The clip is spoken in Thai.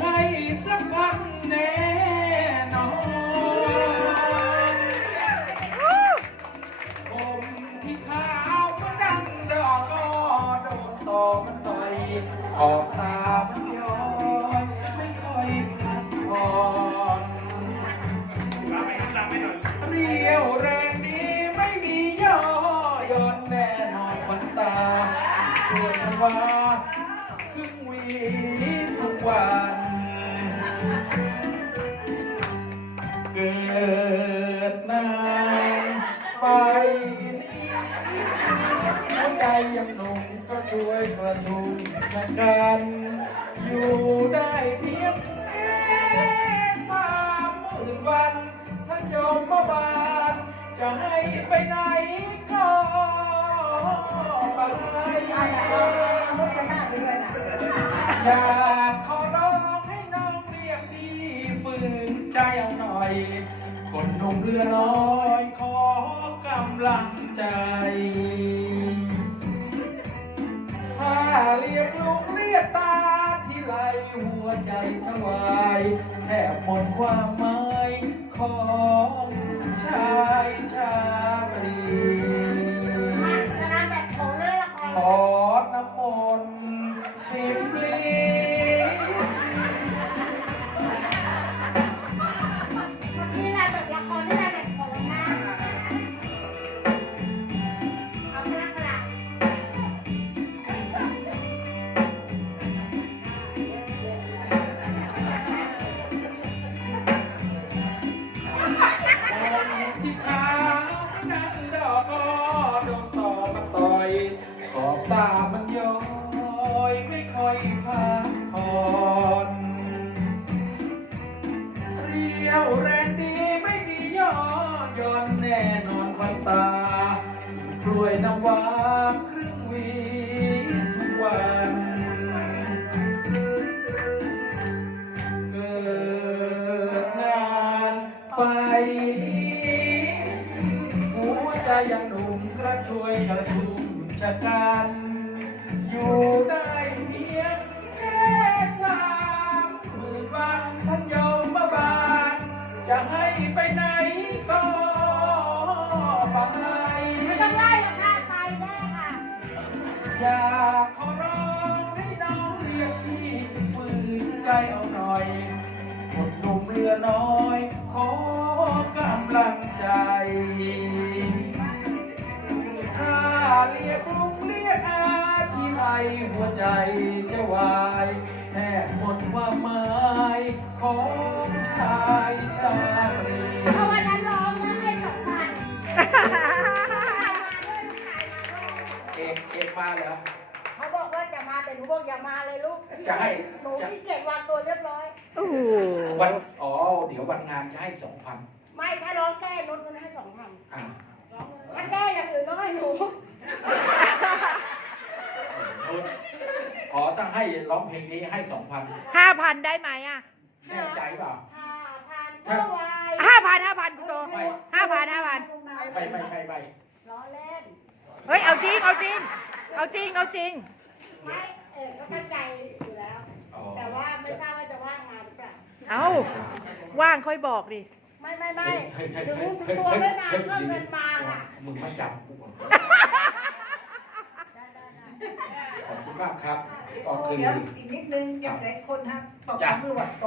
ให้สักวันแน่นอนผมที่ขาวมันดังดอกก็โดนต่อมันต่อยขอบตามันย้อยไม่ค่อยพัสพอนเรียวแรงนี้ไม่มีย่อย่อนแน่นอนขนตาเพื่อนว่าครึ่งวีทุกวัน เกิดนานไปนี้หัวใจยังหนุ่มก็ช่วยกระทุงชะกัน อยู่ได้เพียงแค่สามหมื่นวันท่านยมมาบานจะให้ไปไหนก็ไปรถชนะด้วยนะอยา มเรือน้อยขอกำลังใจ ถ้าเรียกลุกเรียกตาที่ไรหัวใจถวายแทบหมดความหมายของชายชาตรี อยไม่ค่อยพักผ่อนเรียวแรงดีไม่มีย่อย่อนแน่นอนควันตากล้วยน้ำว้าครึ่งวีทุกวันเกิดนานไปนี้หัวใจยังหนุ่มกระชวยกระทุ่มชะกันอยู่ได้ อยากขอร้องให้น้องเรียกพี่ฝืนใจเอาหน่อยคนหนุ่มเรือน้อย ขอกำลังใจ ถ้าเรียกลุงเรียกอาที่ไรหัวใจจะวาย แทบหมดความหมายขอ มาแต่หนูบอกอย่ามาเลยลูกจะให้ หนูจะที่เกียจวางตัวเรียบร้อย โอ้โหวันอ๋อเดี๋ยววันงานจะให้สองพันไม่ถ้าร้องแก้ลดเงินให้สองพันอะถ้าแก้อย่างอื่นก็ให้หนูนุชอ๋อถ้าให้ร้องเพลงนี้ให้สองพันห้าพันได้ไหมอะแน่ใจเปล่าห้าพันเท่าไหร่ห้าพันห้าพันคุณโตไม่ห้าพันห้าพันไม่ไม่ไม่ไม่ล้อเล่นเฮ้ยเอาจริงเอาจริงเอาจริงเอาจริง ไม่เออก็เข้าใจอยู่แล้ว อ๋อ แต่ว่าไม่ทราบว่าจะว่างมาหรือเปล่า เอาว่างค่อยบอกดิ ไม่ไม่ไม่เฮ้ยเฮ้ยถึงเฮ้ยถึงตัวไม่มาก็เงินมาค่ะมึงมาจับกูก่อนได้ได้ได้ขอบคุณมากครับก็โอ้คือ เดี๋ยวอีกนิดนึงยังไงคนทำตกตำรวจ